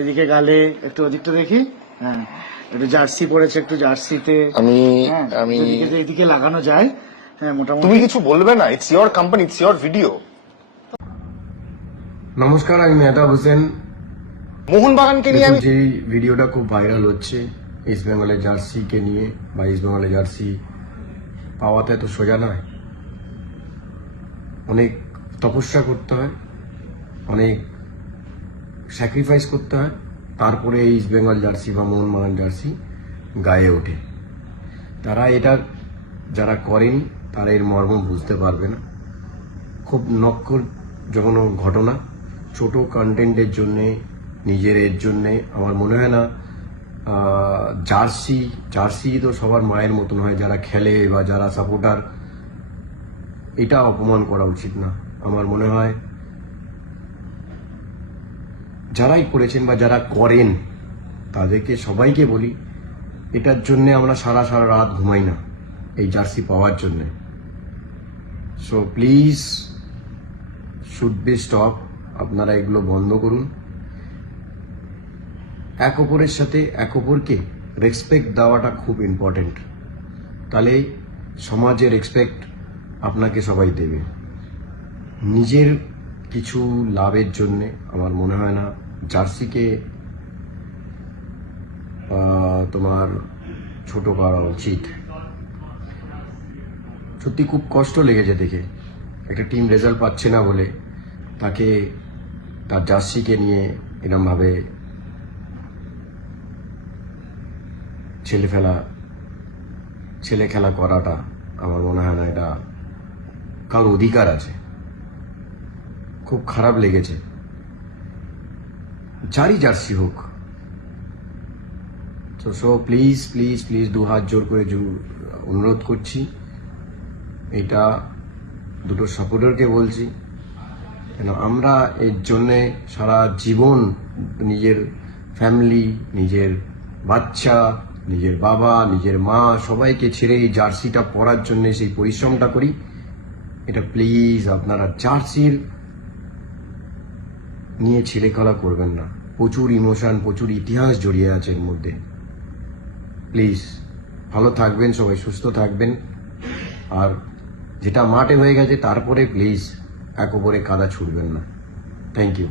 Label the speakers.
Speaker 1: এদিকে গালে একটু ওদিকটা দেখি। হ্যাঁ একটু জার্সি পরেছে একটু জার্সিতে।
Speaker 2: আমি
Speaker 1: হ্যাঁ
Speaker 2: আমি
Speaker 1: এদিকে লাগানো যায়। হ্যাঁ মোটামুটি
Speaker 2: তুমি কিছু বলবে না it's your company it's your video
Speaker 3: নমস্কার আমি মেহতাব হোসেন।
Speaker 2: মোহনবাগানকে নিয়ে আমি
Speaker 3: দেখুন, যে ভিডিওটা খুব ভাইরাল হচ্ছে ইস্ট বেঙ্গলের জার্সিকে নিয়ে বা ইস্ট বেঙ্গলের জার্সি পাওয়াতে এত সোজা নয়। অনেক তপস্যা করতে হয় অনেক স্যাক্রিফাইস করতে হয়, তারপরে ইস্ট বেঙ্গল জার্সি বা মোহনবাগান জার্সি গায়ে ওঠে। তারা এটা যারা করেন, তারা এর মর্ম বুঝতে পারবে না। খুব নক্কর যখন ঘটনা। ছোট কন্টেন্টের জন্যে, নিজের এর জন্যে, আমার মনে হয় না জার্সি জার্সি তো সবার মায়ের মতন হয়, যারা খেলে বা যারা সাপোর্টার এটা অপমান করা উচিত না। আমার মনে হয় যারাই করেছেন বা যারা করেন, তাদেরকে সবাইকে বলি, এটার জন্যে আমরা সারা সারা রাত ঘুমাই না, এই জার্সি পাওয়ার জন্যে। So please should be stop আপনারা এগুলো বন্ধ করুন। এক অপরের সাথে এক অপরকে রেসপেক্ট দেওয়াটা খুব ইম্পর্টেন্ট তাহলে সমাজের রেসপেক্ট আপনাকে সবাই দেবে। নিজের কিছু লাভের জন্যে আমার মনে হয় না। জার্সিকে তোমার ছোট করা উচিত। সত্যি খুব কষ্ট লেগেছে দেখে। একটা টিম রেজাল্ট পাচ্ছে না বলে তাকে তার জার্সিকে নিয়ে এরমভাবে ছেলে ফেলা ছেলে খেলা করাটা আমার মনে হয় না এটা কারোর অধিকার আছে। খুব খারাপ লেগেছে। যারই জার্সি হোক। তো সো প্লিজ প্লিজ প্লিজ দু হাত জোর করে অনুরোধ করছি। এটা দুটো সাপোর্টারকে বলছি। কেন, আমরা এর জন্যে সারা জীবন নিজের ফ্যামিলি নিজের বাচ্চা, নিজের বাবা, নিজের মা, সবাইকে ছেড়ে এই জার্সিটা পরার জন্য সেই পরিশ্রমটা করি। এটা প্লিজ আপনারা জার্সির নিয়ে ছেলে খেলা করবেন না। প্রচুর ইমোশন, প্রচুর ইতিহাস জড়িয়ে আছে এর মধ্যে। প্লিজ, ভালো থাকবেন সবাই, সুস্থ থাকবেন। আর যেটা মাঠে হয়ে গেছে, তারপরে প্লিজ, এক ওপরে কাদা ছুটবেন না। Thank you.